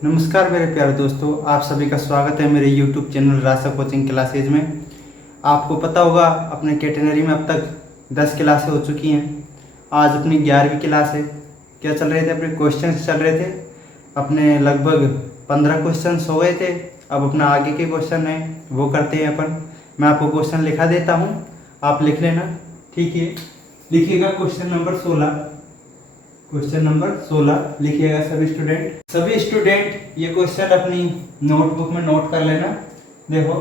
नमस्कार मेरे प्यारे दोस्तों, आप सभी का स्वागत है मेरे YouTube चैनल रासा कोचिंग क्लासेज में। आपको पता होगा अपने कैटेगरी में अब तक 10 क्लासें हो चुकी हैं। आज अपनी 11वीं क्लास है। क्या चल रहे थे? अपने क्वेश्चंस चल रहे थे। अपने लगभग 15 क्वेश्चंस हो गए थे। अब अपना आगे के क्वेश्चन है वो करते हैं अपन। मैं आपको क्वेश्चन लिखा देता हूँ, आप लिख लेना, ठीक है। लिखिएगा क्वेश्चन नंबर 16। क्वेश्चन नंबर 16 लिखिएगा सभी स्टूडेंट ये क्वेश्चन अपनी नोटबुक में नोट कर लेना। देखो,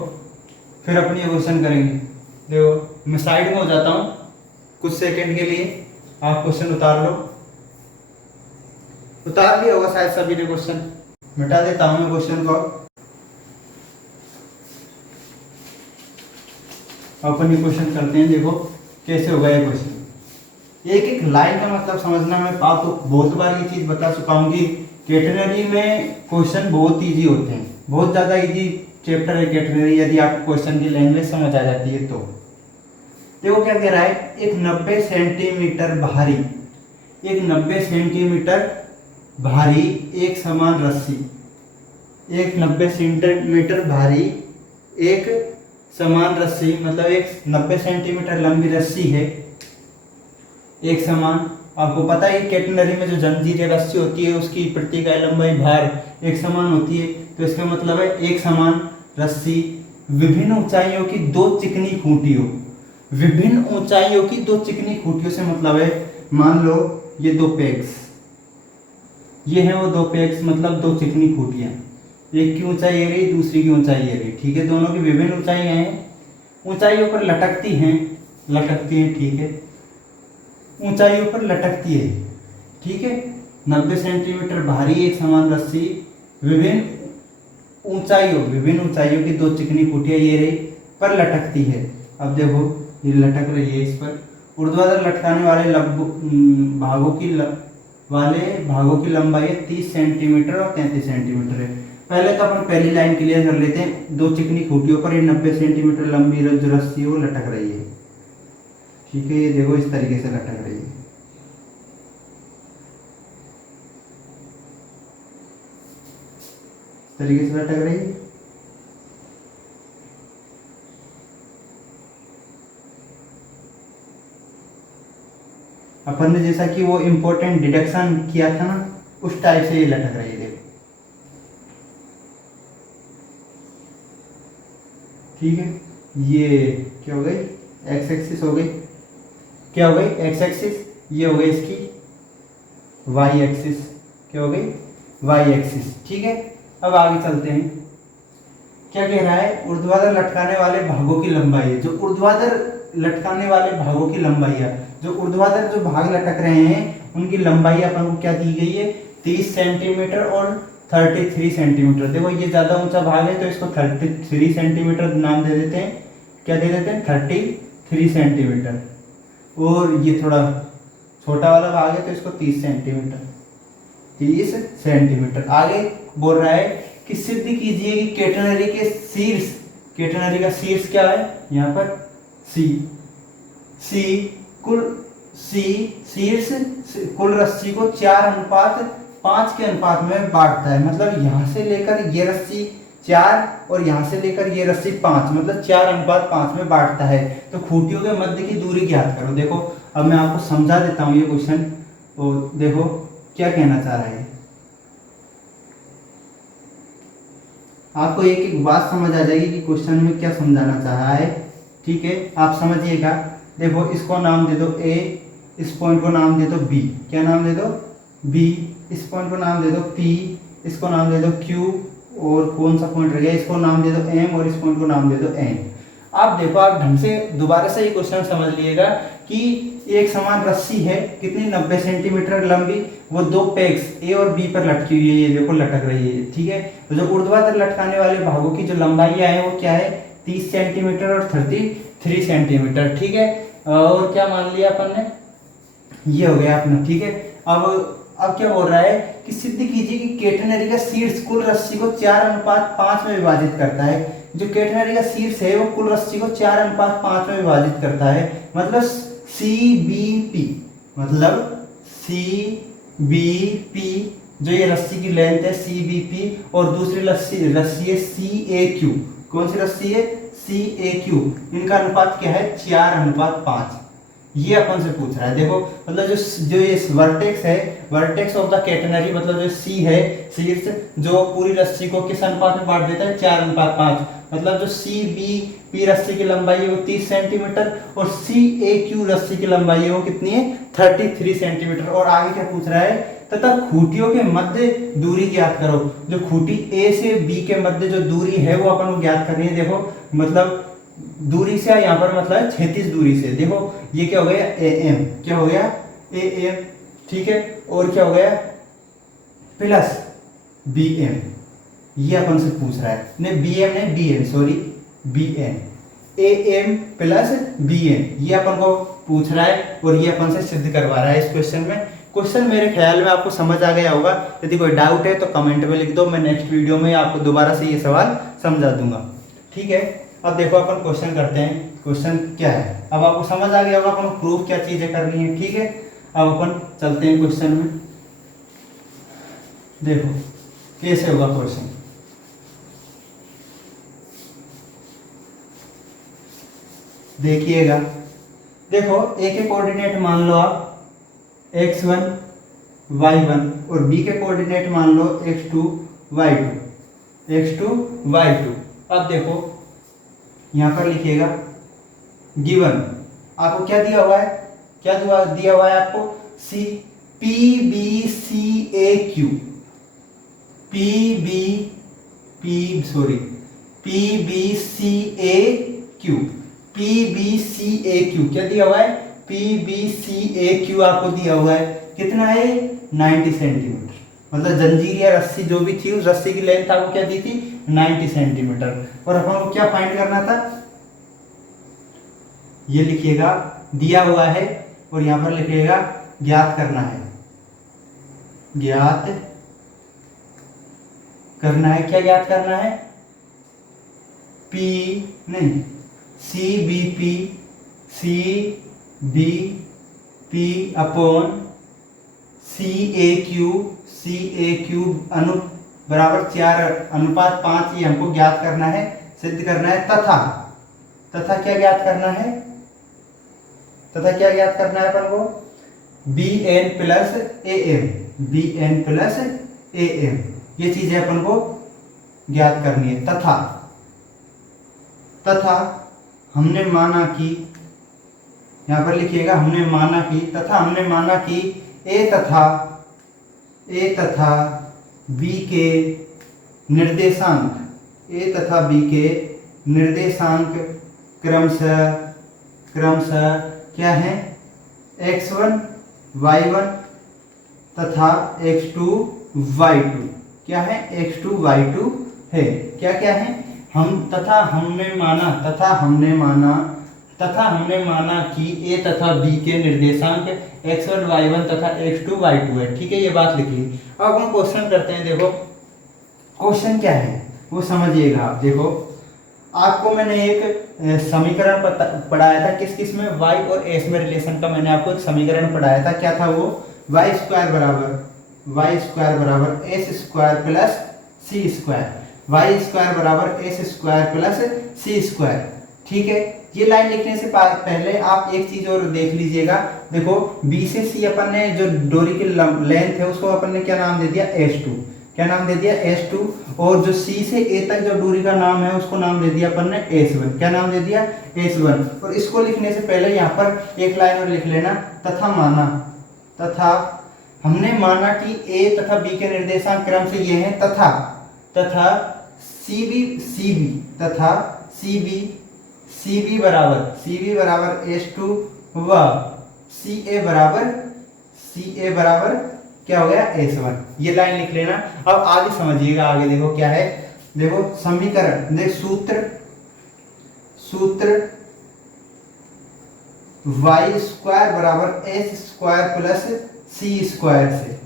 फिर अपनी ये क्वेश्चन करेंगे। देखो, मैं साइड में हो जाता हूँ कुछ सेकंड के लिए, आप क्वेश्चन उतार लो। उतार लिया होगा शायद सभी ने क्वेश्चन। मिटा देता हूँ मैं क्वेश्चन को। अपन ये क्वेश्चन करते हैं। देखो कैसे होगा ये क्वेश्चन। एक एक लाइन का मतलब समझना। मैं आपको बहुत बार ये चीज बता चुका हूँ कि कैटेगरी में क्वेश्चन बहुत इजी होते हैं, बहुत ज्यादा इजी चैप्टर है कैटेगरी। यदि आपको क्वेश्चन की लैंग्वेज समझ आ जाती है तो देखो क्या कह रहा है। एक 90 सेंटीमीटर भारी, एक 90 सेंटीमीटर भारी एक समान रस्सी, एक 90 सेंटीमीटर भारी एक समान रस्सी, मतलब एक 90 सेंटीमीटर लंबी रस्सी है एक समान। आपको पता है कैटेनरी में जो जंजीर रस्सी होती है उसकी प्रति इकाई लंबाई भार एक समान होती है। तो इसका मतलब है एक समान रस्सी विभिन्न ऊंचाइयों की दो चिकनी खूंटियों, विभिन्न ऊंचाइयों की दो चिकनी खूंटियों से मतलब है, मान लो ये दो पेग्स, ये है वो दो पेग्स, मतलब दो चिकनी खूंटियां। एक की ऊंचाई ये रही, दूसरी की ऊंचाई ये रही, ठीक है। दोनों की विभिन्न ऊंचाइयां हैं, ऊंचाइयों पर लटकती हैं, ठीक है। ऊंचाइयों पर लटकती है, ठीक है। 90 सेंटीमीटर भारी एक समान रस्सी विभिन्न ऊंचाइयों की दो चिकनी खूंटियां ये रही पर लटकती है। अब देखो ये लटक रही है, इस पर ऊर्ध्वाधर लटकाने वाले भागों की लंबाई है 30 सेंटीमीटर और 33 सेंटीमीटर है। पहले तो अपन पहली लाइन क्लियर कर लेते हैं। दो चिकनी खूंटियों पर ये 90 सेंटीमीटर लंबी जो रस्सी है वो लटक रही है, ठीक है। ये देखो इस तरीके से लटक रही है, इस तरीके से लटक रही है। अपन ने जैसा कि वो इंपॉर्टेंट डिडक्शन किया था ना, उस टाइप से ये लटक रही है। देखो, ठीक है। ये क्या हो गई? एक्स एक्सिस हो गई। क्या हो गई? X axis. ये हो गई इसकी वाई एक्सिस। क्या हो गई? वाई एक्सिस, ठीक है। अब आगे चलते हैं। क्या कह रहा है? ऊर्ध्वाधर लटकाने वाले भागों की लंबाई है। जो ऊर्ध्वाधर लटकाने वाले भागों की लंबाई है, जो ऊर्ध्वाधर जो भाग लटक रहे हैं उनकी लंबाई अपन को क्या दी गई है? 30 सेंटीमीटर और 33 सेंटीमीटर। देखो ये ज्यादा ऊंचा भाग है तो इसको 33 सेंटीमीटर नाम दे देते हैं। क्या दे देते हैं? 33 सेंटीमीटर। और ये थोड़ा छोटा वाला भाग है तो इसको 30 सेंटीमीटर, 30 सेंटीमीटर। आगे बोल रहा है कि सिद्ध कीजिए कि कैटेनरी का शीर्ष क्या है? यहाँ पर शीर्ष कुल रस्सी को 4:5 के अनुपात में बांटता है। मतलब यहाँ से लेकर ये रस्सी 4 और यहाँ से लेकर ये रस्सी 5, मतलब 4:5 में बांटता है। तो खूंटियों के मध्य की दूरी ज्ञात करो। देखो अब मैं आपको समझा देता हूँ ये क्वेश्चन। और देखो क्या कहना चाह रहा है। आपको एक एक बात समझ आ जाएगी कि क्वेश्चन में क्या समझाना चाह रहा है, ठीक है। आप समझिएगा। देखो इसको नाम दे दो A, इस पॉइंट को नाम दे दो B। क्या नाम दे दो? B। इस पॉइंट को नाम दे दो P, इसको नाम दे दो Q, और कौन सा पॉइंट रह गया? इसको नाम दे दो M, और इस पॉइंट को नाम दे दो N। आप देखो, आप ढंग से दोबारा से ये क्वेश्चन समझ लीजिएगा कि एक समान रस्सी है कितनी? 90 सेंटीमीटर लंबी, वो दो पेग्स A और B पर लटकी हुई है। ये देखो लटक रही है, ठीक है। तो जो ऊर्ध्वाधर लटकाने वाले भागों की जो लंबाइयां है वो क्या है? 30 सेंटीमीटर और 33 सेंटीमीटर, ठीक है। और क्या मान लिया अपन ने? ये हो गया अपना, ठीक है। अब क्या बोल रहा है कि सिद्ध कीजिए कि कैटेनरी का शीर्ष कुल रस्सी को 4:5 में विभाजित करता है। जो कैटेनरी का शीर्ष है वो कुल रस्सी को 4:5 में विभाजित करता है। मतलब CBP, मतलब CBP जो ये रस्सी की लेंथ है CBP और दूसरी रस्सी है CAQ। कौन सी रस्सी है? CAQ। इनका अनुपात क्या है? 4:5। ये अपन से पूछ रहा है। देखो मतलब जो ये वर्टेक्स है, वर्टेक्स ऑफ द कैटेनरी, मतलब जो C है, शीर्ष, जो पूरी रस्सी को किस अनुपात में बांट देता है? 4:5। मतलब जो CBP रस्सी की लंबाई है वो 30 सेंटीमीटर और CAQ रस्सी की लंबाई है वो कितनी है? 33 सेंटीमीटर। और आगे क्या पूछ रहा है? तथा खूंटियों के मध्य दूरी ज्ञात करो। जो खूंटी A से B के मध्य जो दूरी है वो अपन को ज्ञात करनी है। देखो मतलब दूरी से यहाँ पर मतलब क्षैतिज दूरी से। देखो ये क्या हो गया? AM। क्या हो गया? AM। ठीक है। और क्या हो गया? Plus BM। ये अपन से पूछ रहा है, नहीं BM नहीं BN, sorry BN। AM plus BN ये अपन को पूछ रहा है और ये अपन से सिद्ध करवा रहा है इस क्वेश्चन में। क्वेश्चन मेरे ख्याल में आपको समझ आ गया होगा। यदि कोई डाउट है तो कमेंट में लिख दो, मैं नेक्स्ट वीडियो में आपको दोबारा से ये सवाल समझा दूंगा। ठीक है। अब देखो अपन क्वेश्चन करते हैं। क्वेश्चन क्या है अब आपको समझ आ गया होगा अपन प्रूफ क्या चीजें करनी है। ठीक है। अब अपन चलते हैं क्वेश्चन में। देखो कैसे होगा क्वेश्चन। देखिएगा, देखो ए के कोऑर्डिनेट मान लो आप x1 y1 और b के कोऑर्डिनेट मान लो x2 y2। अब देखो यहां पर लिखिएगा गिवन आपको क्या दिया हुआ है? क्या दिया हुआ है आपको? सी PBCAQ। PBCAQ क्या दिया हुआ है? PBCAQ आपको दिया हुआ है। कितना है? 90 सेंटीमीटर। मतलब जंजीर या रस्सी जो भी थी उस रस्सी की लेंथ आपको क्या दी थी? 90 सेंटीमीटर। और अपन को क्या फाइंड करना था? ये लिखिएगा दिया हुआ है और यहां पर लिखिएगा ज्ञात करना है। ज्ञात करना है। क्या ज्ञात करना है? CBP अपॉन CAQ अनु बराबर 4:5 ये हमको ज्ञात करना है, सिद्ध करना है। तथा क्या ज्ञात करना है? तथा क्या ज्ञात करना है अपन को? BN प्लस AM ये चीजें अपन को ज्ञात करनी है। तथा हमने माना कि, यहां पर लिखिएगा हमने माना कि A तथा B के निर्देशांक क्रमशः क्या है? x1 y1 तथा x2 y2। क्या है? x2 y2 है। क्या क्या है? हमने माना कि A तथा B के निर्देशांक x1 y1 तथा x2 y2 है। ठीक है। ये बात लिख ली। अब हम क्वेश्चन करते हैं। देखो क्वेश्चन क्या है वो समझिएगा आप। देखो आपको मैंने एक समीकरण पढ़ाया था किस में? y और s में रिलेशन का मैंने आपको एक समीकरण पढ़ाया था। क्या था वो? y स्क्वायर बराबर s square plus c square. y square बराबर s square plus c square. ठीक है। ये लाइन लिखने से पहले आप एक चीज और देख लीजिएगा। देखो B से C अपन ने जो डोरी की लेंथ है उसको अपन ने क्या नाम दे दिया? S2। क्या नाम दे दिया? S2। और जो C से A तक जो दूरी का नाम है उसको नाम दे दिया अपन ने S1। क्या नाम दे दिया? S1। और इसको लिखने से पहले यहाँ पर एक लाइन और लिख लेना, तथा हमने माना कि A तथा B के निर्देशांक क्रम से ये हैं, तथा CB बराबर S2 व CA बराबर क्या हो गया? S1। ये लाइन लिख लेना। अब आगे समझिएगा। आगे देखो क्या है? देखो समीकरण, देख सूत्र y स्क्वायर बराबर s square plus c square से।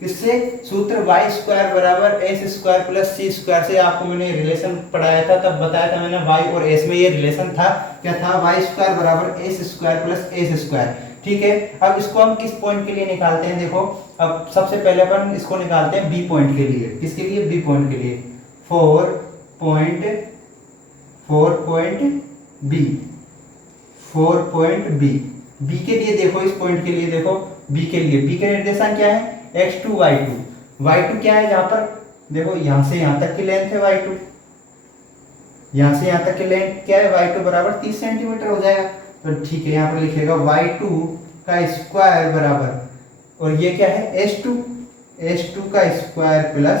किससे? सूत्र y स्क्वायर बराबर s square plus c square से। आपको मैंने रिलेशन पढ़ाया था, तब बताया था मैंने y और s में ये रिलेशन था। क्या था? y स्क्वायर बराबर s square plus s square. ठीक है। अब इसको हम किस पॉइंट के लिए निकालते हैं? देखो अब सबसे पहले अपन इसको निकालते हैं बी पॉइंट के लिए। किसके लिए? बी पॉइंट के लिए। 4 पॉइंट बी के लिए देखो, इस पॉइंट के लिए देखो, बी के लिए बी के निर्देशांक क्या है? x2 y2 क्या है? जहां पर देखो यहां से यहां तक की लेंथ है y2, यहां से यहां तक की लेंथ क्या है? y2 बराबर 30 सेंटीमीटर हो जाएगा। तो ठीक है, यहाँ पर लिखेगा y2 का स्क्वायर बराबर, और ये क्या है? h2 का स्क्वायर प्लस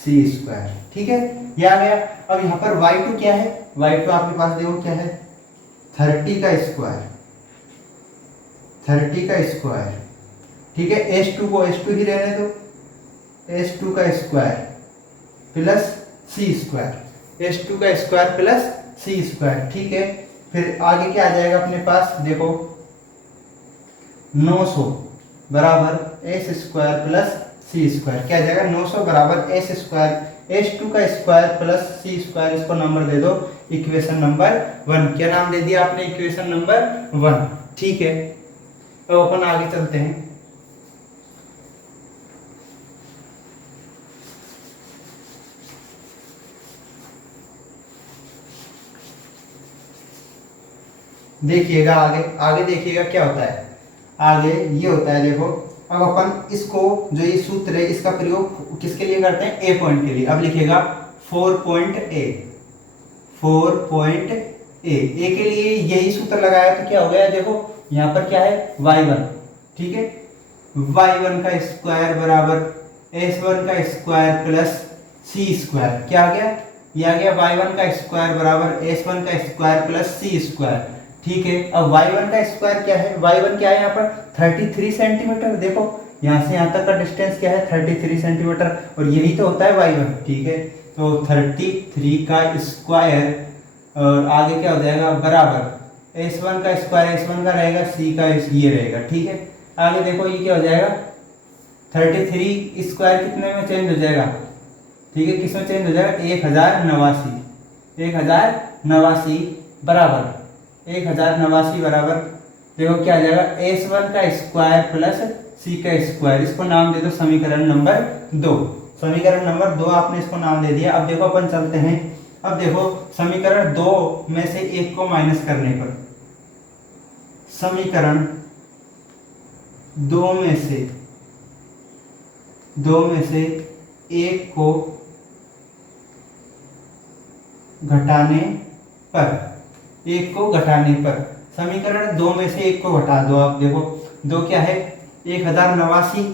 c स्क्वायर। ठीक है, ये आ गया। अब यहाँ पर y2 क्या है? y2 आपके पास देखो क्या है? 30 का स्क्वायर। ठीक है, h2 को h2 ही रहने दो, h2 का square plus c square, h2 का स्क्वायर प्लस c स्क्वायर। ठीक है, फिर आगे क्या आ जाएगा अपने पास? देखो 900 बराबर एस स्क्वायर प्लस सी स्क्वायर। क्या आ जाएगा? 900 बराबर एस स्क्वायर, h2 का स्क्वायर प्लस c स्क्वायर। इसको नंबर दे दो इक्वेशन नंबर 1। क्या नाम दे दिया आपने? Equation number 1। ठीक है, तो अपन आगे चलते हैं। देखिएगा आगे देखिएगा क्या होता है। आगे ये होता है, देखो अब अपन इसको, जो ये सूत्र है इसका प्रयोग किसके लिए करते हैं? ए पॉइंट के लिए। अब लिखिएगा 4 पॉइंट ए के लिए यही सूत्र लगाया तो क्या हो गया? देखो यहाँ पर क्या है? y1। ठीक है, y1 का स्क्वायर बराबर s1 का स्क्वायर प्लस c स्क्वायर। क्या आ गया? ये आ गया y1 का स्क्वायर बराबर s1 का स्क्वायर प्लस c स्क्वायर। ठीक है, अब y1 का स्क्वायर क्या है? y1 क्या है यहाँ पर? 33 सेंटीमीटर। देखो यहाँ से यहाँ तक का डिस्टेंस क्या है? 33 सेंटीमीटर, और यही तो होता है y1। ठीक है, तो 33 का स्क्वायर और आगे क्या हो जाएगा? बराबर s1 का स्क्वायर, s1 का रहेगा, c का ये रहेगा। ठीक है, आगे देखो ये क्या हो जाएगा? 33 स्क्वायर कितने में चेंज हो जाएगा? ठीक है, किस में चेंज हो जाएगा? 1089 बराबर देखो क्या आ जाएगा? s1 का स्क्वायर प्लस c का स्क्वायर। इसको नाम दे दो समीकरण नंबर 2। समीकरण नंबर 2 आपने इसको नाम दे दिया। अब देखो अपन चलते हैं। अब देखो समीकरण 2 में से 1 को माइनस करने पर, समीकरण 2 में से 1 को घटाने पर, समीकरण 2 में से 1 को घटा दो। आप देखो 2 क्या है? 1089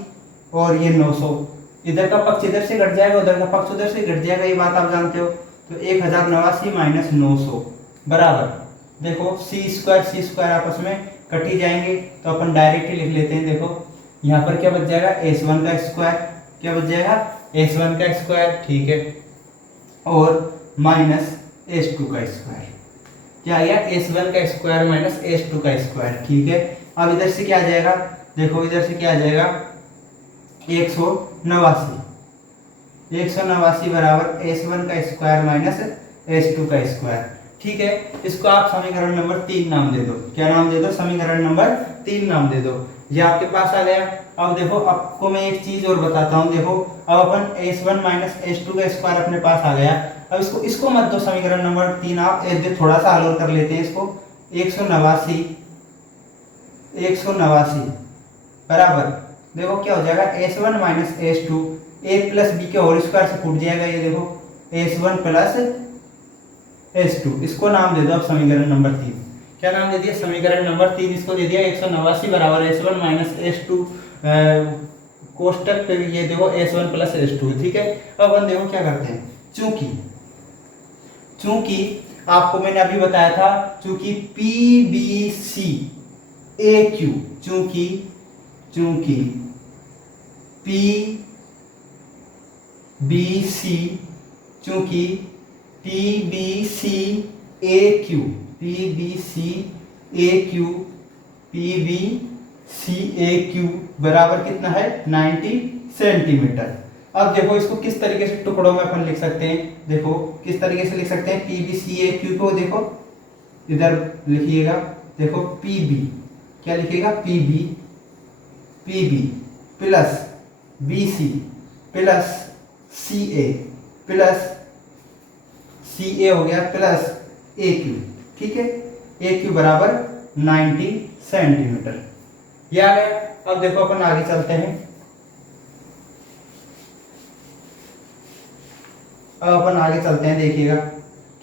और ये 900। इधर का पक्ष इधर से घट जाएगा, उधर का पक्ष उधर से घट जाएगा, ये बात आप जानते हो। तो 1089 माइनस 900 बराबर देखो c स्क्वायर आपस में कट ही जाएंगे, तो अपन डायरेक्ट ही लिख लेते हैं। देखो यहाँ पर क्या बच जाएगा? s1 का स्क्वायर। क्या बच जाएगा? s1 का स्क्वायर। ठीक है, और माइनस s2 का स्क्वायर। क्या आ गया? s1 का स्क्वायर माइनस s2 का स्क्वायर। ठीक है, अब इधर से क्या आ जाएगा? देखो इधर से क्या आ जाएगा? 189 बराबर s1 का स्क्वायर माइनस s2 का स्क्वायर। ठीक है, इसको आप समीकरण नंबर 3 नाम दे दो। क्या नाम दे दो? समीकरण नंबर 3 नाम दे दो। ये आपके पास आ गया। अब देखो आपको मैं एक चीज और बताता हूँ। देखो अब अपन s1 माइनस s2 का स्क्वायर अपने पास आ गया। अब इसको मत दो समीकरण नंबर 3, आप थोड़ा सा हल और कर लेते हैं इसको। 189 बराबर देखो क्या हो जाएगा? s1 minus s2, a plus b के होल स्क्वायर से फूट जाएगा। ये देखो s1 प्लस s2, इसको नाम दे दो अब समीकरण नंबर 3। क्या नाम दे दिया? समीकरण नंबर 3 इसको दे दिया 189 बराबर s1 माइनस s2 कोष्टक पे ये देखो s1 प्लस s2। ठीक है, अब अपन देखो क्या करते हैं। चूंकि आपको मैंने अभी बताया था, चूंकि PBC AQ, चूंकि PBC AQ बराबर कितना है? 90 सेंटीमीटर। अब देखो इसको किस तरीके से टुकड़ों में अपन लिख सकते हैं। देखो किस तरीके से लिख सकते हैं PBC AQ को। देखो इधर लिखिएगा, देखो PB, क्या लिखिएगा? PB plus B C plus C A plus C A हो गया प्लस ए क्यू, ठीक है, ए क्यू बराबर 90 सेंटीमीटर, ये आ गया। अब देखो अपन आगे चलते हैं। अब अपन आगे चलते हैं, देखिएगा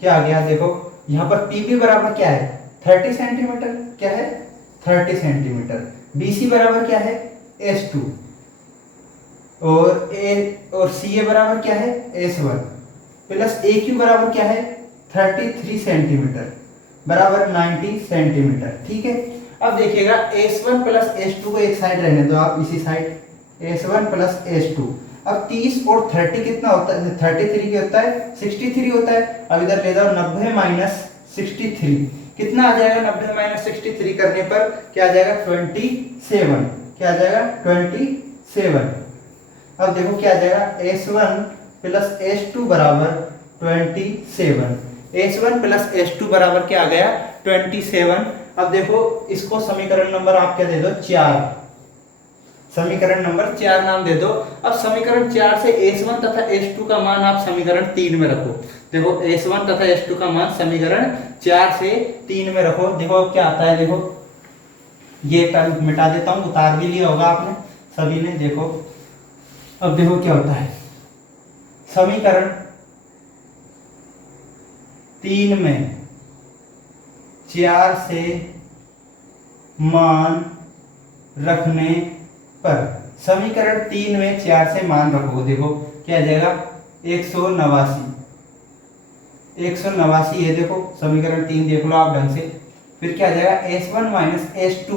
क्या आ गया। देखो यहाँ पर पीपी बराबर क्या है 30 सेंटीमीटर, क्या है 30 सेंटीमीटर। बीसी बराबर क्या है S2 और सी ए बराबर क्या है S1 प्लस ए क्यू बराबर क्या है 33 सेंटीमीटर बराबर 90 सेंटीमीटर, ठीक है। अब देखिएगा S1 प्लस S2 को एक साइड रहने दो आप, इसी साइड S1 प्लस S2। अब 30 और 30 कितना होता है, 33 क्या होता है 63 होता है। अब इधर ले जाओ 90 माइनस 63, कितना आ जाएगा 90 माइनस 63 करने पर क्या आ जाएगा 27, क्या आ जाएगा 27। अब देखो क्या आ जाएगा S1 प्लस S2 बराबर 27, S1 प्लस S2 बराबर क्या आ गया 27। अब देखो इसको समीकरण नंबर आप क्या दे दो 4, समीकरण नंबर 4 नाम दे दो। अब समीकरण 4 से S1 तथा S2 का मान आप समीकरण 3 में रखो। देखो S1 तथा S2 का मान समीकरण 4 से 3 में रखो। देखो अब क्या आता है, देखो ये टर्म मिटा देता हूं, उतार भी लिया होगा आपने सभी ने। देखो अब देखो क्या होता है, समीकरण 3 में 4 से मान रखने पर, समीकरण 3 में 4 से मान रखो, देखो क्या आ जाएगा 189 है। देखो समीकरण 3 देख लो आप ढंग से, फिर क्या आ जाएगा S1 माइनस S2,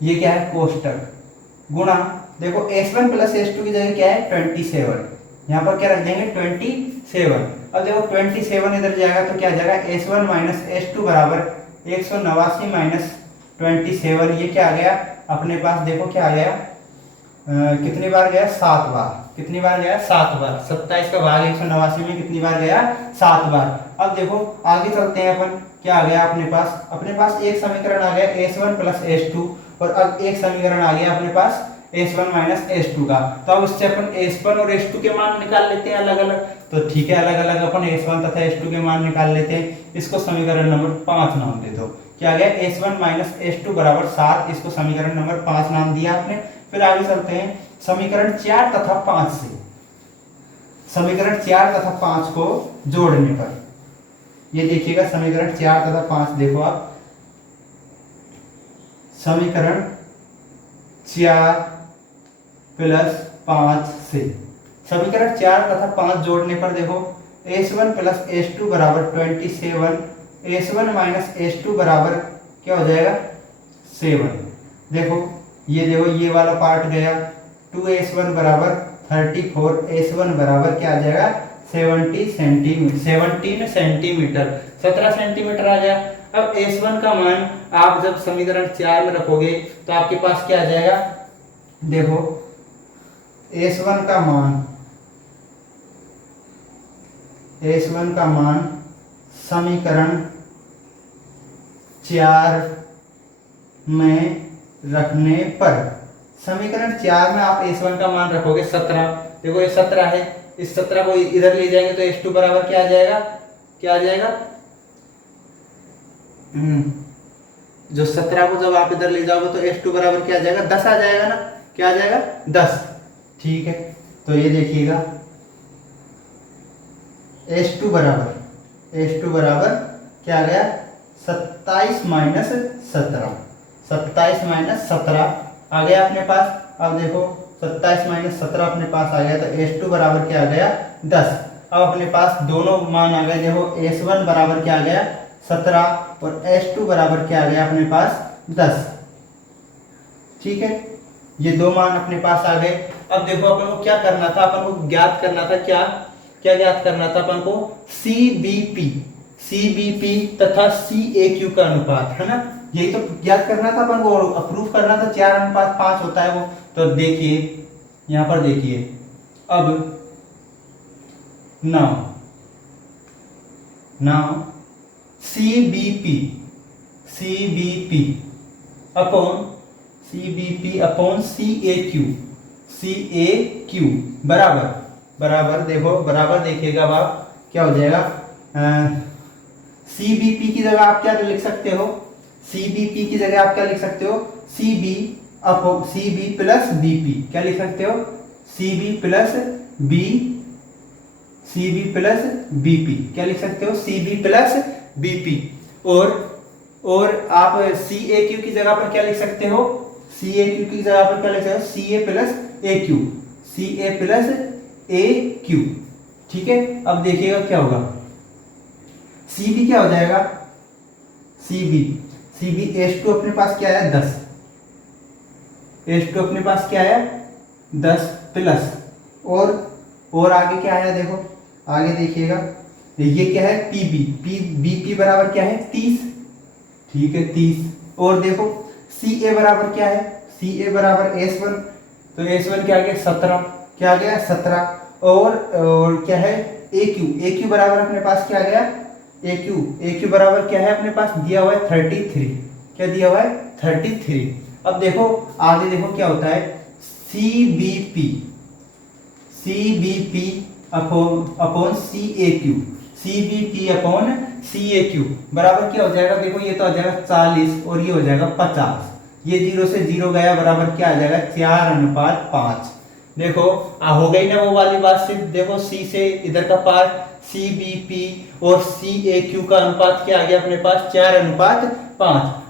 ये क्या है कोष्टक, गुणा देखो S1 प्लस S2 की जगह क्या है 27, यहाँ पर क्या रख देंगे 27। अब देखो 27 इधर जाएगा तो क्या आ जाएगा S1 माइनस S2 बराबर 189 माइनस 27, ये क्या आ गया अपने पास, देखो क्या आ गया कितनी बार गया 7 बार, कितनी बार गया 7 बार, 27 का भाग 189 में कितनी बार गया 7 बार। अब देखो आगे चलते हैं अपन, क्या आ गया अपने पास एक समीकरण आ गया S1 प्लस S2 और अब एक समीकरण आ गया अपने पास S1 माइनस S2 का। तो अब इससे अपन S1 और S2 के मान निकाल लेते हैं अलग अलग, तो ठीक है अलग अलग अपन S1 तथा S2 के मान निकाल लेते हैं। इसको समीकरण नंबर 5 नाम दे दो, क्या आ गया S1 माइनस S2 बराबर 7, इसको समीकरण नंबर 5 नाम दिया आपने। फिर आगे चलते हैं समीकरण 4 तथा 5 से, समीकरण 4 तथा 5 को जोड़ने पर, ये देखिएगा समीकरण 4 तथा 5 देखो आप, समीकरण 4 प्लस 5 से, समीकरण 4 तथा 5 जोड़ने पर देखो S1 प्लस S2 बराबर 27, S1 माइनस S2 बराबर क्या हो जाएगा 7। देखो ये वाला पार्ट गया, 2S1 बराबर 34, S1 बराबर क्या आ जाएगा 17 सेंटीमीटर, 17 सेंटीमीटर आ गया। अब S1 का मान आप जब समीकरण 4 में रखोगे तो आपके पास क्या आ जाएगा, देखो S1 का मान समीकरण 4 में रखने पर, समीकरण 4 में आप S1 का मान रखोगे 17, देखो ये 17 है, इस 17 को इधर ले जाएंगे तो S2 बराबर क्या आ जाएगा, क्या आ जाएगा जो 17 को जब आप इधर ले जाओगे तो S2 बराबर क्या आ जाएगा 10 आ जाएगा ना, क्या आ जाएगा 10, ठीक है। तो ये देखिएगा S2 बराबर क्या आ गया 27 माइनस 17, 27 माइनस 17 आ गया अपने पास। अब देखो 27 माइनस 17 अपने पास आ गया तो S2 बराबर क्या आ गया 10। अब अपने पास दोनों मान आ गए, देखो S1 बराबर क्या आ गया 17 और S2 बराबर क्या आ गया अपने पास 10, ठीक है, ये दो मान अपने पास आ गए। अब देखो अपन को क्या करना था, अपन को ज्ञात करना था, क्या क्या ज्ञात करना था अपन को, CBP तथा CAQ का अनुपात, है ना, यही तो ज्ञात करना था अपन को, अप्रूव करना था 4:5 होता है वो। तो देखिए यहां पर देखिए, अब now CBP upon CAQ, C A Q बराबर बराबर देखो बराबर देखिएगा अब आप क्या हो जाएगा, सी बी पी की जगह आप क्या लिख सकते हो, सी बी पी की जगह आप क्या लिख सकते हो, C B upon C B plus B P, क्या लिख सकते हो, C B plus B, C B plus B P, क्या लिख सकते हो, C B plus B P. और आप सी ए क्यू की जगह पर क्या लिख सकते हो, सी ए क्यू की जगह पर क्या लिख सकते हो, सी A plus A Q, C A plus A Q. ठीक है, अब देखिएगा क्या होगा, सी बी क्या हो जाएगा, सी बी एच टू अपने पास क्या है 10, एच टू अपने पास क्या है 10 प्लस और आगे क्या आया देखो, आगे देखिएगा ये क्या है पीबी, बी पी बराबर क्या है 30, ठीक है 30। और देखो सी ए बराबर क्या है, सी ए बराबर एस वन, तो एस वन क्या आ गया 17, क्या आ गया 17। और क्या है ए क्यू बराबर अपने पास क्या आ गया, ए क्यू बराबर क्या है अपने पास दिया हुआ है 33, क्या दिया हुआ है 33। अब देखो आगे देखो क्या होता है, C B P upon C A Q, C B P upon C A Q बराबर क्या हो जाएगा, देखो ये तो आ जाएगा 40 और ये हो जाएगा 50, ये 0 से 0 गया बराबर क्या आ जाएगा 4:5। देखो हो गई ना वो वाली बात, सिर्फ देखो सी से इधर का पार्ट सी बी पी और सी ए क्यू का अनुपात क्या आ गया अपने पास 4:5।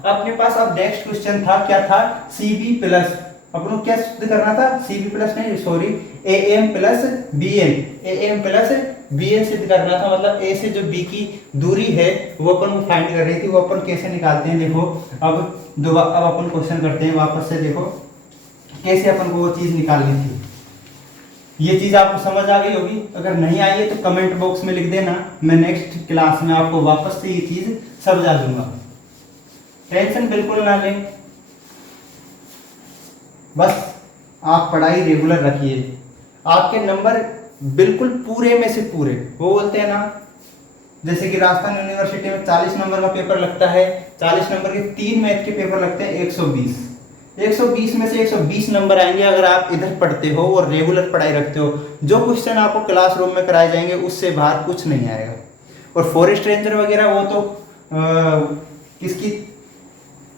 अपने पास अब नेक्स्ट क्वेश्चन था क्या था, सी बी प्लस अपन को क्या सिद्ध करना था, सी बी प्लस नहीं sorry A M plus B N, A M plus B N सिद्ध करना था, मतलब ए से जो बी की दूरी है वो अपन को फाइंड कर रही थी, वो अपन कैसे निकालते हैं देखो। अब अपन क्वेश्चन करते हैं वापस से, देखो कैसे अपन को वो चीज निकालनी थी। ये चीज आपको समझ आ गई होगी, अगर नहीं आई है तो कमेंट बॉक्स में लिख देना, मैं नेक्स्ट क्लास में आपको वापस से ये चीज समझा दूंगा, टेंशन बिल्कुल ना लें, बस आप पढ़ाई रेगुलर रखिए, आपके नंबर बिल्कुल पूरे में से पूरे, वो बोलते हैं ना जैसे कि राजस्थान यूनिवर्सिटी में 40 नंबर का पेपर लगता है, 40 नंबर के 3 मैथ के पेपर लगते हैं 120 में से 120 नंबर आएंगे अगर आप इधर पढ़ते हो और रेगुलर पढ़ाई रखते हो। जो क्वेश्चन आपको क्लासरूम में कराए जाएंगे उससे बाहर कुछ नहीं आएगा। और फॉरेस्ट रेंजर वगैरह वो तो किसकी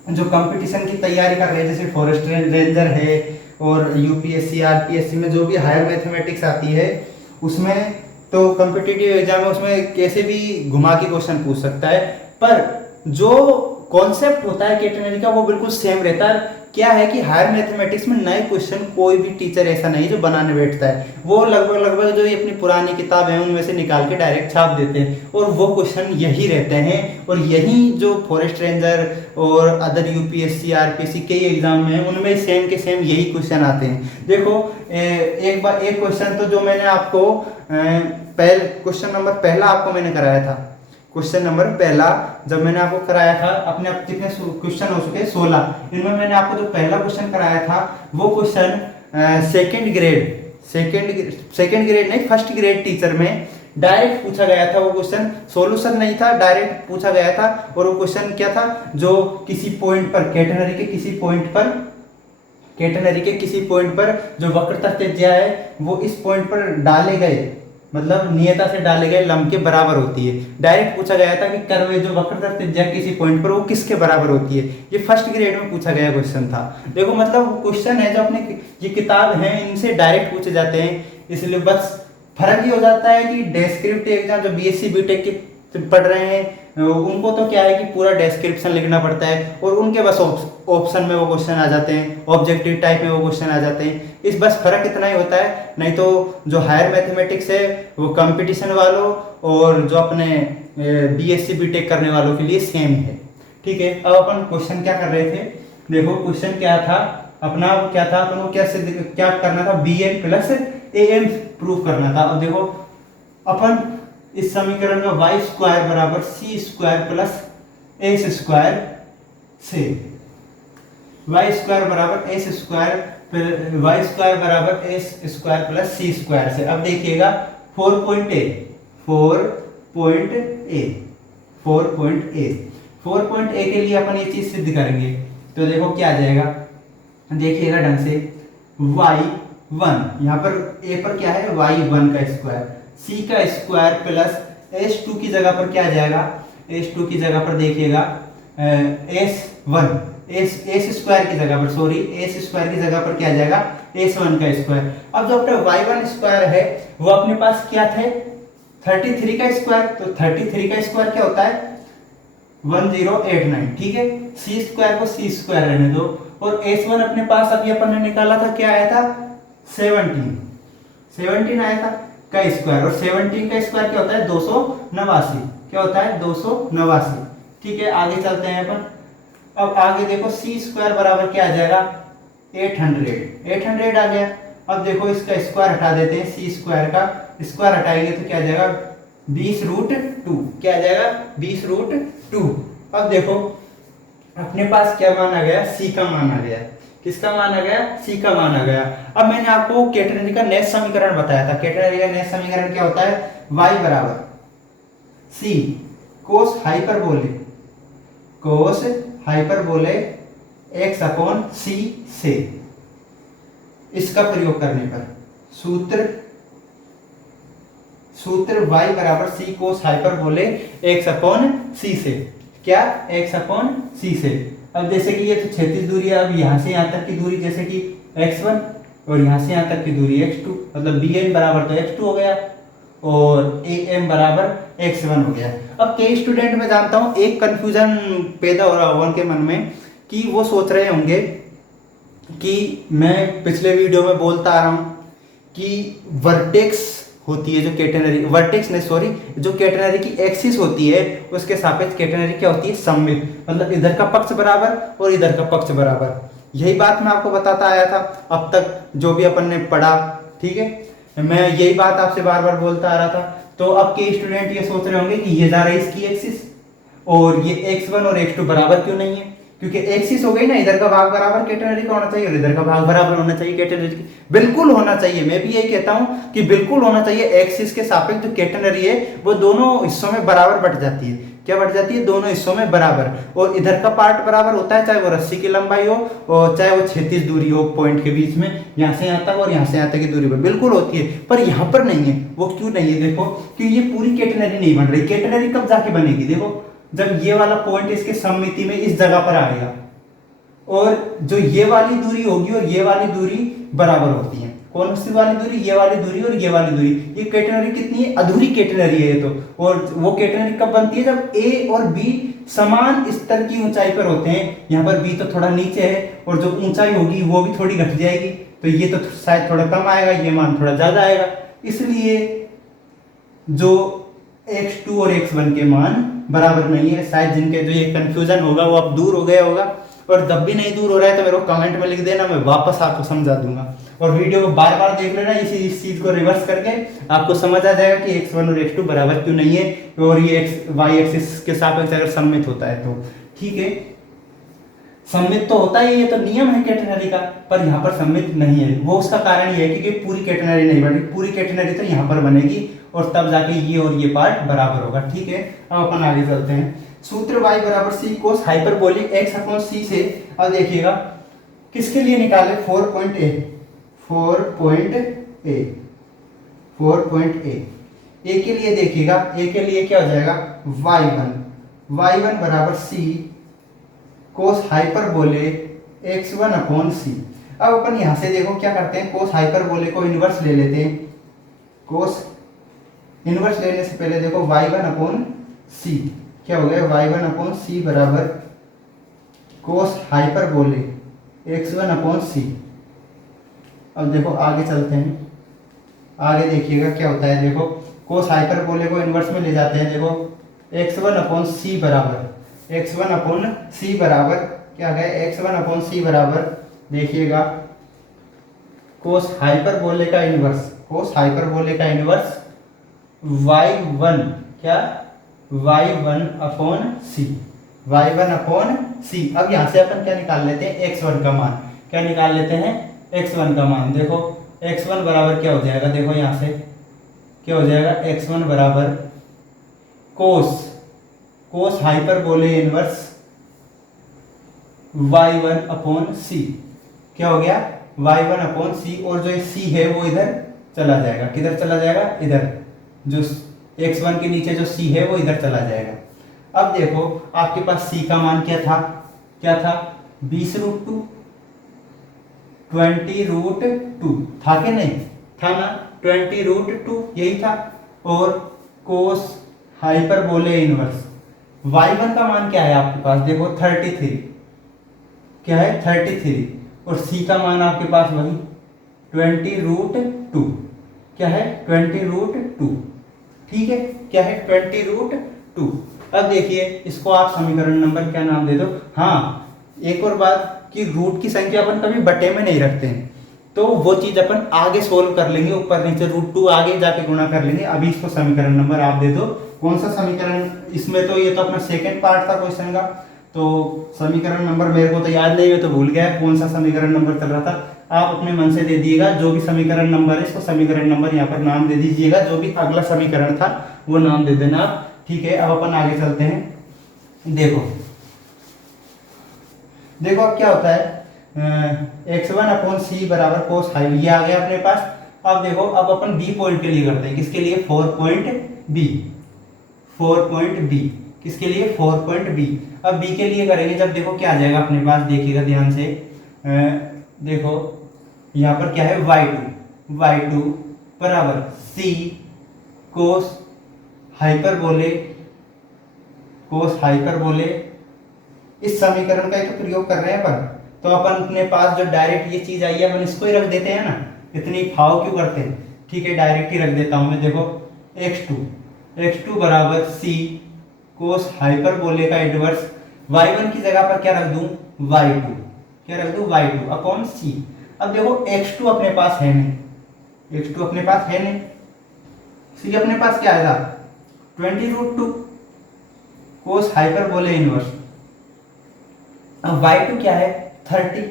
जो कंपटीशन की तैयारी कर रहे हैं, जैसे फॉरेस्ट रेंजर है और यूपीएससी आरपीएससी में जो भी हायर मैथमेटिक्स आती है उसमें तो कॉम्पिटिटिव एग्जाम में उसमें कैसे भी घुमा के क्वेश्चन पूछ सकता है, पर जो कॉन्सेप्ट होता है कैटेगरी का वो बिल्कुल सेम रहता है। क्या है कि हायर मैथमेटिक्स में नए क्वेश्चन कोई भी टीचर ऐसा नहीं जो बनाने बैठता है, वो लगभग जो ये अपनी पुरानी किताब है उनमें से निकाल के डायरेक्ट छाप देते हैं और वो क्वेश्चन यही रहते हैं। और यही जो फॉरेस्ट रेंजर और अदर यूपीएससी आरपीएससी कई एग्जाम में उनमें सेम के सेम यही क्वेश्चन आते हैं। देखो एक क्वेश्चन तो जो मैंने आपको क्वेश्चन नंबर पहला आपको मैंने कराया था, क्वेश्चन नंबर पहला जब मैंने आपको कराया था, अपने आप कितने क्वेश्चन हो चुके 16, इनमें मैंने आपको जो पहला क्वेश्चन कराया था वो क्वेश्चन सेकंड ग्रेड नहीं फर्स्ट ग्रेड टीचर में डायरेक्ट पूछा गया था। वो क्वेश्चन सॉल्यूशन नहीं था, डायरेक्ट पूछा गया था। और वो क्वेश्चन क्या था, जो किसी पॉइंट पर कैटेनरी के किसी पॉइंट पर जो वक्रता त्रिज्या है वो इस पॉइंट पर डाले गए, मतलब नियता से डाले गए लंब के बराबर होती है। डायरेक्ट पूछा गया था कि कर्व जो वक्रता त्रिज्या किसी पॉइंट पर वो किसके बराबर होती है। ये फर्स्ट ग्रेड में पूछा गया क्वेश्चन था। देखो मतलब क्वेश्चन है जो अपने ये किताब है इनसे डायरेक्ट पूछे जाते हैं, इसलिए बस फर्क ये हो जाता है कि डेस्क्रिप्टिव एग्जाम जो बीएससी बीटेक के पढ़ रहे हैं उनको तो क्या है कि पूरा डिस्क्रिप्शन लिखना पड़ता है और उनके बस ऑप्शन में वो क्वेश्चन आ जाते हैं, ऑब्जेक्टिव टाइप में वो क्वेश्चन आ जाते हैं। इस बस फर्क इतना ही होता है, नहीं तो जो हायर मैथमेटिक्स है वो कंपटीशन वालों और जो अपने बीएससी बीटेक करने वालों के लिए सेम है। ठीक है, अब अपन क्वेश्चन क्या कर रहे थे, देखो क्वेश्चन क्या था अपना, क्या था अपन को क्या करना था, B N plus A M prove करना था। अब देखो अपन इस समीकरण में वाई स्क्वायर बराबर सी स्क्वायर प्लस एस स्क्वायर से, वाई स्क्वायर बराबर एस स्क्वायर, वाई स्क्वायर बराबर एस स्क्वायर प्लस सी स्क्वायर से। अब देखिएगा 4.a के लिए अपन ये चीज सिद्ध करेंगे तो देखो क्या आ जाएगा, देखिएगा ढंग से, 1, यहाँ पर ए पर क्या है y1 का स्क्वायर, c का स्क्वायर प्लस s2 की जगह पर क्या आ जाएगा, s2 की जगह पर देखिएगा s1, s स्क्वायर की जगह पर, सॉरी s स्क्वायर की जगह पर क्या आ जाएगा s1 का स्क्वायर। अब जो अपना y1 स्क्वायर है वो अपने पास क्या थे 33 का स्क्वायर, तो 33 का स्क्वायर क्या होता है 1089, ठीक है। सी स्क्वायर को सी स्क्वायर रहने दो, और s1 अपने पास अभी अपन ने निकाला था, क्या आया था 17 आया था का स्क्वायर, और 17 का स्क्वायर क्या होता है 289, क्या होता है 289, ठीक है। आगे चलते हैं अपन, अब आगे देखो सी स्क्वायर बराबर क्या आ जाएगा 800 आ गया। अब देखो इसका स्क्वायर हटा देते हैं, सी स्क्वायर का स्क्वायर हटाएंगे तो क्या आ जाएगा 20√2, क्या आ जाएगा 20√2। अब देखो अपने पास क्या मान आ गया, सी का मान आ गया, किसका मान आ गया, सी का मान आ गया। अब मैंने आपको कैटेनरी का नेक्स्ट समीकरण बताया था, कैटेनरी का नेक्स्ट समीकरण क्या होता है y बराबर सी कोस हाइपरबोले x अपॉन सी से, इसका प्रयोग करने पर सूत्र y बराबर सी कोस हाइपरबोले x अपॉन सी से, क्या x अपॉन सी से। अब जैसे कि ये तो क्षैतिज दूरी है, अब यहाँ से यहाँ तक की दूरी जैसे कि x1 और यहाँ से यहाँ तक की दूरी x2, मतलब bn बराबर तो x2 हो गया और am बराबर x1 हो गया। अब कई स्टूडेंट मैं जानता हूँ एक कंफ्यूजन पैदा हो रहा होगा उनके मन में कि वो सोच रहे होंगे कि मैं पिछले वीडियो में बोलता आ रहा हूँ कि वर्टेक्स होती है जो कैटेनरी, वर्टेक्स नहीं सॉरी, जो कैटेनरी की एक्सिस होती है उसके सापेक्ष कैटेनरी क्या होती है सममित, मतलब इधर का पक्ष बराबर और इधर का पक्ष बराबर। यही बात मैं आपको बताता आया था अब तक जो भी अपन ने पढ़ा, ठीक है। मैं यही बात आपसे बार बार बोलता आ रहा था। तो अब के स्टूडेंट ये सोच रहे होंगे कि ये जा रही है इसकी एक्सिस और ये x1 और x2 बराबर क्यों नहीं है, क्योंकि एक्सिस हो गई ना, इधर का भाग बराबर कैटेनरी का होना चाहिए और इधर का भाग बराबर होना चाहिए कैटेनरी की, बिल्कुल होना चाहिए। मैं भी यही कहता हूं कि बिल्कुल होना चाहिए। एक्सिस के सापेक्ष जो कैटेनरी है वो दोनों हिस्सों में बराबर बढ़ जाती है, क्या बढ़ जाती है दोनों हिस्सों में बराबर, और इधर का पार्ट बराबर होता है चाहे वो रस्सी की लंबाई हो और चाहे वो क्षैतिज दूरी हो पॉइंट के बीच में, यहाँ से यहाँ तक और यहाँ से यहाँ तक की दूरी पर बिल्कुल होती है, पर यहाँ पर नहीं है। वो क्यों नहीं है, देखो कि ये पूरी कैटेनरी नहीं बन रही। कैटेनरी कब जाके बनेगी, देखो जब ये वाला पॉइंट इसके सममिति में इस जगह पर आएगा और जो ये वाली दूरी होगी और ये वाली दूरी बराबर होती है। कौन सी वाली दूरी, ये वाली दूरी और ये वाली दूरी। ये कैटेनरी कितनी है, अधूरी कैटेनरी है ये तो। और वो कैटेनरी कब बनती है, जब ए और बी समान स्तर की ऊंचाई पर होते हैं। यहाँ पर बी तो थोड़ा नीचे है और जो ऊंचाई होगी वो भी थोड़ी घट जाएगी, तो ये तो शायद थोड़ा कम आएगा, ये मान थोड़ा ज्यादा आएगा। इसलिए जो x2 और x1 के मान बराबर नहीं है। शायद जिनके जो ये कंफ्यूजन होगा वो अब दूर हो गया होगा, और जब भी नहीं दूर हो रहा है तो मेरे को कमेंट में लिख देना, मैं वापस आपको समझा दूंगा। और वीडियो को बार बार देख लेना, इस चीज को रिवर्स करके आपको समझ आ जाएगा कि x1 और x2 बराबर क्यों नहीं है, और ये y एक्सिस के सापेक्ष अगर सममित होता है तो ठीक है। सममित तो होता ही, ये तो नियम है कैटेनरी का, पर यहाँ पर सममित नहीं है। वो उसका कारण ये है कि पूरी कैटेनरी नहीं बनेगी, पूरी कैटेनरी तो यहाँ पर बनेगी और तब जाके ये और ये पार्ट बराबर होगा, ठीक है। अब अपन आगे चलते हैं। सूत्र y बराबर सी कोस हाइपरबोलिक x अपॉन सी से, अब देखिएगा किसके लिए निकाले 4.a ए के लिए देखिएगा, ए के लिए क्या हो जाएगा y1 बराबर सी कोस हाइपरबोले x1 अपॉन सी। अब अपन यहां से देखो क्या करते हैं, कोस हाइपरबोले को इनवर्स ले लेते हैं। कोस इनवर्स लेने से पहले देखो y1 अपॉन सी क्या हो गया, y1 अपॉन सी बराबर कोस हाइपरबोले x1 अपॉन सी। अब देखो आगे चलते हैं, आगे देखिएगा क्या होता है। देखो कोस हाइपरबोले को इनवर्स में ले जाते हैं। देखो x1 अपॉन सी बराबर क्या है, x1 अपॉन सी बराबर देखिएगा कोस हाइपरबोले का इनवर्स y1 क्या, y1 अपॉन सी। अब यहां से अपन क्या निकाल लेते हैं, x1 का मान। क्या निकाल लेते हैं, x1 का मान। देखो x1 बराबर क्या हो जाएगा, देखो यहां से क्या हो जाएगा, x1 बराबर कोस हाइपरबोले इनवर्स y1 अपॉन सी। क्या हो गया, y1/c, और जो c है वो इधर चला जाएगा। किधर चला जाएगा? इधर। जो x1 के नीचे जो c है वो इधर चला जाएगा। अब देखो आपके पास c का मान क्या था? 20√2, 20√2 था कि नहीं था ना? 20√2 यही था। और कोस हाइपरबोले इनवर्स y1 का मान क्या है आपके पास? देखो 33, क्या है? 33। और c का मान आपके पास वही 20√2, क्या है? 20√2। ठीक है, क्या है? 20√2। अब देखिए इसको आप समीकरण नंबर क्या नाम दे दो? हाँ, एक और बात कि रूट की संख्या अपन कभी बटे में नहीं रखते हैं, तो वो चीज अपन आगे सोल्व कर लेंगे, ऊपर नीचे √2 आगे जाके गुणा कर लेंगे। अभी इसको समीकरण नंबर आप दे दो। कौन सा समीकरण? इसमें तो ये तो अपना सेकंड पार्ट था क्वेश्चन का, तो समीकरण नंबर मेरे को तो याद नहीं है, तो भूल गया कौन सा समीकरण नंबर चल रहा था। आप अपने मन से दे दिएगा, जो भी समीकरण नंबर है इसको समीकरण नंबर यहाँ पर नाम दे दीजिएगा। जो भी अगला समीकरण था वो नाम दे देना आप। ठीक है, अब अपन आगे चलते हैं। देखो अब क्या होता है, x1/c बराबर कोस हाई, ये आ गया अपने पास। अब देखो अब अपन बी पॉइंट के लिए करते हैं। किसके लिए? 4 पॉइंट बी। 4 पॉइंट बी किसके लिए? 4 पॉइंट बी। अब बी के लिए करेंगे जब, देखो क्या आ जाएगा अपने पास, देखिएगा ध्यान से। देखो यहाँ पर क्या है? y2 बराबर c कोस हाइपरबोले। इस समीकरण का ही तो प्रयोग कर रहे हैं अपन, तो अपन अपने पास जो डायरेक्ट ये चीज आई है अपन इसको ही रख देते हैं ना, इतनी भाव क्यों करते हैं? ठीक है, डायरेक्ट ही रख देता हूं मैं। देखो x2 बराबर c कोस हाइपरबोले का इनवर्स, y1 की जगह पर क्या रख दूं? y2, क्या रख दूं? y2 upon c। अब देखो x2 अपने पास है नहीं, x2 अपने पास है नहीं, c अपने पास क्या आएगा? 20√2 कोस हाइपरबोले इनवर्स। अब y2 क्या है? 30,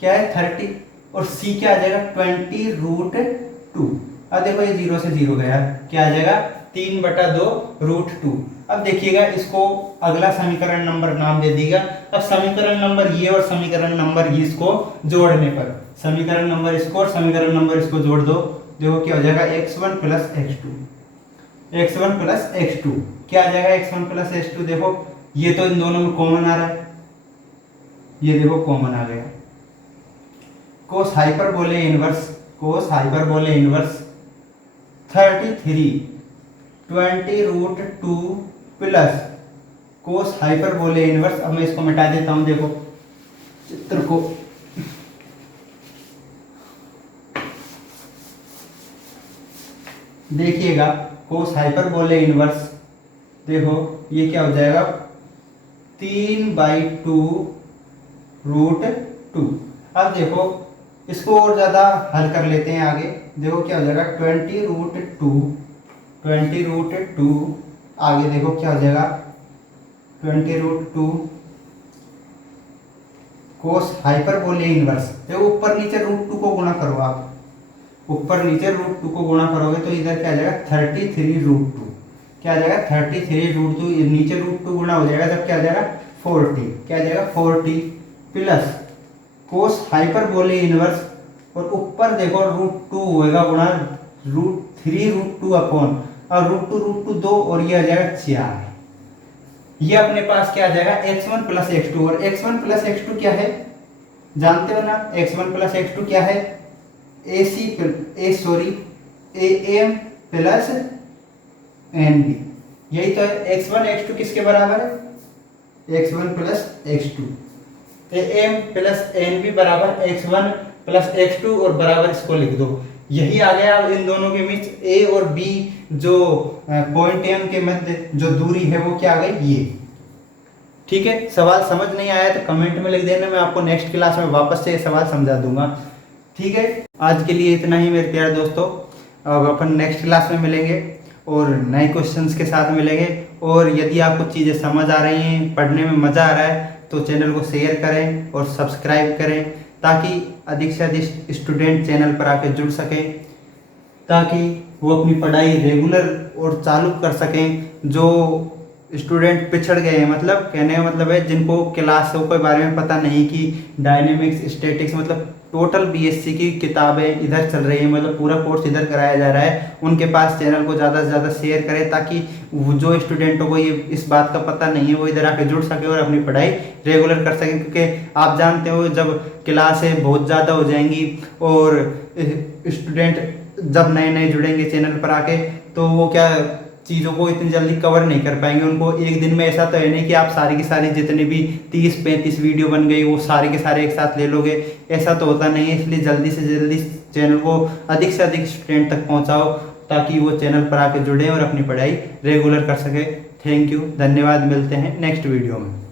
क्या है? 30। और c क्या आ जाएगा? 20√2। अब देखो ये 0 से 0 गया, क्या आ जाएगा? 3/2√2। अब देखिएगा इसको अगला समीकरण नंबर नाम दे दीजिएगा। अब समीकरण नंबर ये और समीकरण नंबर ये इसको जोड़ने पर, समीकरण नंबर इसको और समीकरण नंबर इसको जोड़ दो। देखो क्या हो जाएगा? x1 प्लस x2 क्या आ जाएगा? x1 plus x2। देखो ये तो इन दोनों में कॉमन आ रहा है, ये देखो कॉमन आ गया। Cos hyperbolic inverse 33 20√2 plus cos hyperbolic inverse. अब मैं इसको मिटा देता हूं, देखो चित्र को। देखिएगा कोस हाइपरबोले इनवर्स, देखो ये क्या हो जाएगा? 3/2√2। अब देखो इसको और ज्यादा हल कर लेते हैं आगे। देखो क्या हो जाएगा? 20√2 आगे देखो क्या हो जाएगा? 20√2 कोस हाइपरबोले इनवर्स। देखो ऊपर नीचे √2 को गुणा करो आप, ऊपर नीचे √2 को गुणा करोगे तो इधर क्या आ जाएगा? 33√2। क्या आ जाएगा? 33√2। नीचे √2 गुणा हो जाएगा जब क्या आ जाएगा? 40। क्या आ जाएगा? 40 प्लस कोस हाइपरबोले इनवर्स, और ऊपर देखो √2 होएगा गुणा 3√2 अपॉन, और √2 2, और ये आ जाएगा 4। ये अपने पास क्या आ जाएगा? x1 plus x2। और x1 प्लस x2 क्या है? जानते हो ना? x1 प्लस x2 क्या है? am plus nb। यही तो है। x1 x2 किसके बराबर है? x1 plus x2। am plus nb बराबर x1 प्लस x2, और बराबर इसको लिख दो। यही आ गया। अब इन दोनों के बीच a और b जो पॉइंट m के मध्य जो दूरी है वो क्या आ गई? ये। ठीक है, सवाल समझ नहीं आया तो कमेंट में लिख देना, मैं आपको नेक्स्ट क्लास में वापस से ये सवाल समझा दूंगा। ठीक है, आज के लिए इतना ही मेरे प्यारे दोस्तों। अब अपन नेक्स्ट क्लास में मिलेंगे और नए क्वेश्चंस के साथ मिलेंगे। और यदि आपको चीज़ें समझ आ रही हैं, पढ़ने में मज़ा आ रहा है, तो चैनल को शेयर करें और सब्सक्राइब करें, ताकि अधिक से अधिक स्टूडेंट चैनल पर आके जुड़ सकें, ताकि वो अपनी पढ़ाई रेगुलर और चालू कर सकें। जो स्टूडेंट पिछड़ गए हैं, मतलब कहने का मतलब है जिनको क्लासों के बारे में पता नहीं कि डायनेमिक्स, स्टैटिक्स मतलब टोटल बीएससी की किताबें इधर चल रही है, मतलब पूरा कोर्स इधर कराया जा रहा है, उनके पास चैनल को ज़्यादा से ज़्यादा शेयर करें, ताकि जो स्टूडेंटों को ये इस बात का पता नहीं है वो इधर आके जुड़ सके और अपनी पढ़ाई रेगुलर कर सकें। क्योंकि आप जानते हो जब क्लासें बहुत ज़्यादा हो जाएंगी और स्टूडेंट जब नए नए जुड़ेंगे चैनल पर आके, तो वो क्या चीज़ों को इतनी जल्दी कवर नहीं कर पाएंगे। उनको एक दिन में ऐसा तो है नहीं कि आप सारी की सारी जितनी भी 30-35 वीडियो बन गई वो सारे के सारे एक साथ ले लोगे, ऐसा तो होता नहीं है। इसलिए जल्दी से जल्दी चैनल को अधिक से अधिक स्टूडेंट तक पहुंचाओ, ताकि वो चैनल पर आके जुड़े और अपनी पढ़ाई रेगुलर कर सके। थैंक यू, धन्यवाद, मिलते हैं नेक्स्ट वीडियो में।